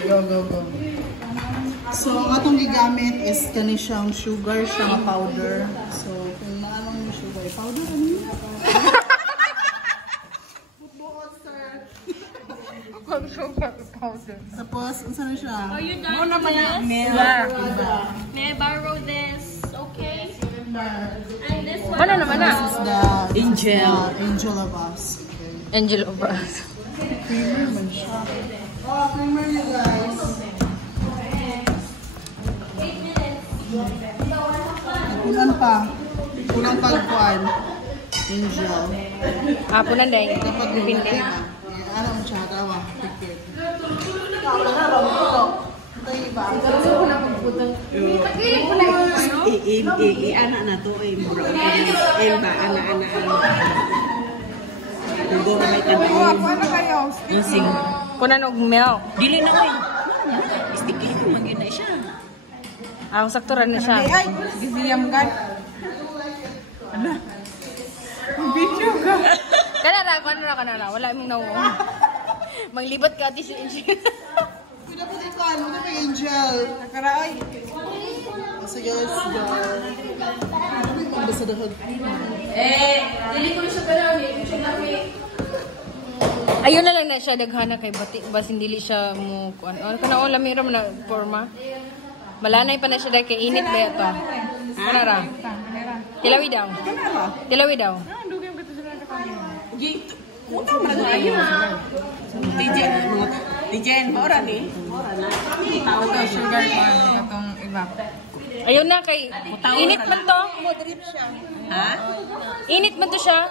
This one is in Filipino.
Go, go, go. So, ang atong gigamit is kani siyang sugar, siyang powder. So, kung naanong yung sugar, powder ano yun? Buot, sir. Kung sugar powder. Tapos, ano na siya? Are you done? Muna pa na. May I borrow this? Okay. And this one. Wala naman na. This is the Angel of Us. Okay. Angel of Us. Creamer man siya. Oh, creamer you guys. 8 minutes. Kulang pa. Kulang pa kuan. Angel. Punan din. Dapat Depende. Ano mo siya? Tawa. Pikit. Ana na to ay mura ba ana Tugo na may tanong. Ano kayo? Ising. Punan og milk. Dili na oy. Sticky ko man gina siya. Sakturan na siya. Ay! Gisiyam ka. Ano? Video ka. Kanara. Wala mong nauong. Manglibot ka ati si Angel. Pinaputi ka. Ano na kay Angel? Nakaraay. Sige, let's go. Basta dahod. Dili ko na siya gano'n. Ayun na lang na siya daghana kay bas hindi siya mo kuan. Ano kana lamira man na forma. Malanay pa na siya dahil kay init ba ito. Kanara. Tilawi daw. Tilawi daw. Kuta man ayo. Tijen, ora ni. Tao to sugar pan katong iba. Ayun na kay init man to. Ha? Init man to siya.